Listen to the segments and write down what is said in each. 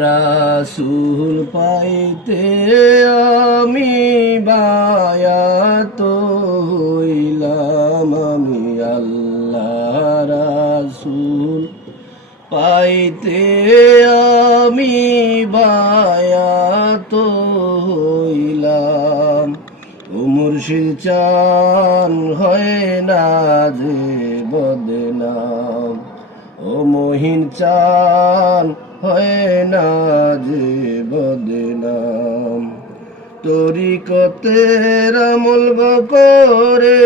রাসূল পাইতে আমি বায়াত হইলাম, আমি আল্লাহ রাসূল পাইতে আমি বায়াত হইলাম। ও মুর্শিদ, চান হয় না যে বদনাম। ও মহিন চান, হয় না যে বদনাম। তরিকতের আমল গো করে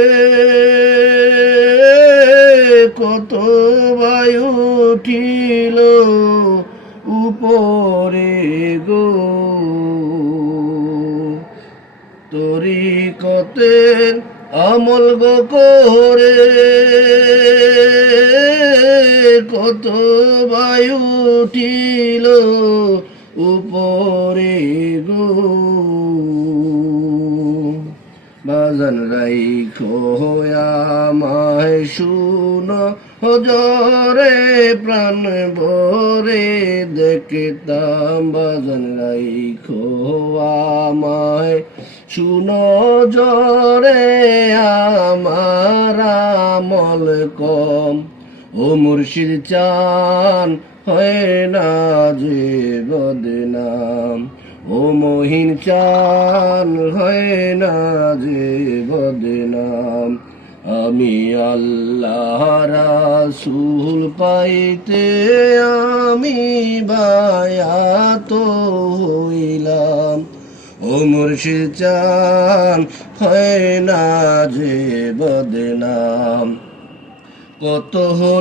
কত বায়ু উঠিল উপরে গো। তরিকতের আমল গো করে কত বায়ু উঠিল উপরে গো। বাজান রাইখো আমায় শুনো, হজরে প্রাণ ভরে দেখতাম। বাজান রাইখো আমায় শুনো জরে আমার আমল কম। ও মুর্শিদ চান হয় না যে বদনাম। ও মহিন চান হয় না যে বদনাম। আমি আল্লাহ রাসূল পাইতে আমি বায়াত হইলাম। ও মুর্শিদ চান হয় না যে বদনাম। কত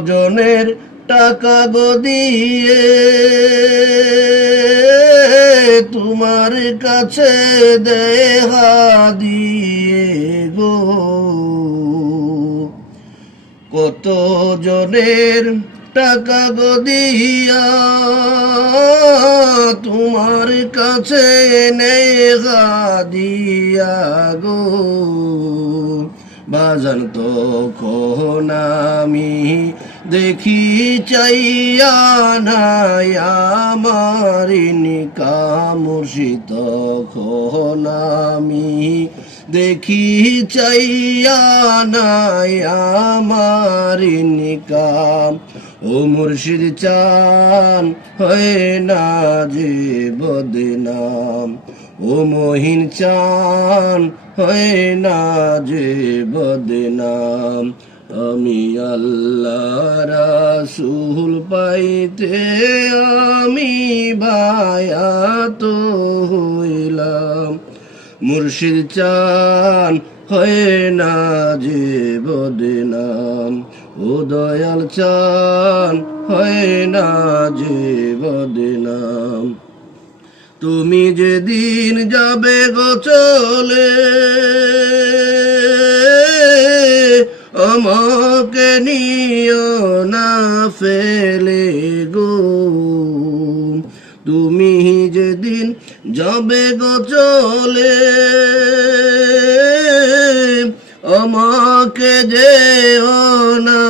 জনের টাকা গদিয়ে তোমার কাছে দেহা দিয়ে গো। কত জনের টাকা গদিয়া তোমার কাছে দিয়া গো। বাজান তো আমি দেখি চাইয়া নাই আমার নিকামুর্শিত আমি দেখি চাইয়া নাই আমার নিকাম ও মুর্শিদ চান, হয় না যে বদনাম। ও মহিন চান, হয় না যে বদনাম। আমি আল্লাহ রাসূল পাইতে আমি বায়াত হইলাম। মুর্শিদ চান, হয় না যে বদনাম। ও দয়াল চান, হয় না যে বদনাম। তুমি যেদিন যাবে গো চলে, আমাকে নিও না ফেলে গো। তুমি যেদিন যাবে গো চলে আমাকে যে না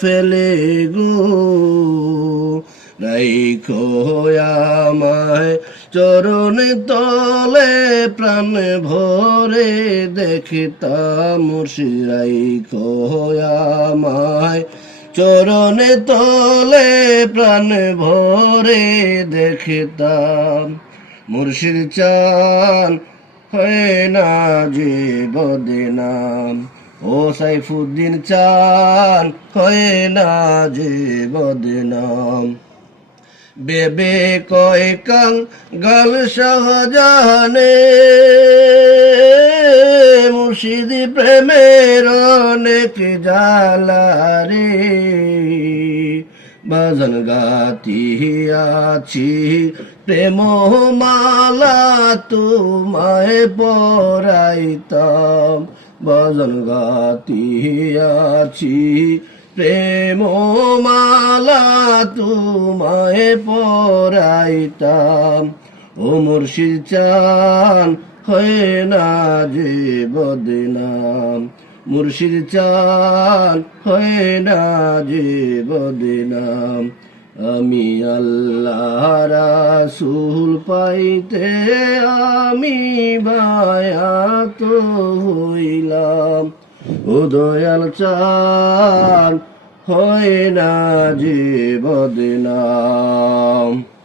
ফেলে গো। রাইখো আমায় চরণ তলে প্রাণ ভরে দেখিতাম রাইখো আমায় চরণ তলে প্রাণ ভরে দেখিতাম মুর্শিদ চান হয় না যে বদনাম ও সাইফুদ্দিন চান, হয় না যে বদনাম বেবে কয় গাল সহজানে মুর্শিদি প্রেমের অনেক জালারে বাজন গাতি আছি প্রেম মালা তোমায় পরাইতাম। ভজন গাতি আছি প্রেম মালা তোমায় পরাইতাম। ও মুর্শিদ চান হয় না যে বদনাম। মুর্শিদ চান হয় না যে বদনাম। আমি আল্লাহ রাসুল পাইতে আমি বায়াত হইলাম। উদয়াল দয়াল চান হয় না যে বদনাম।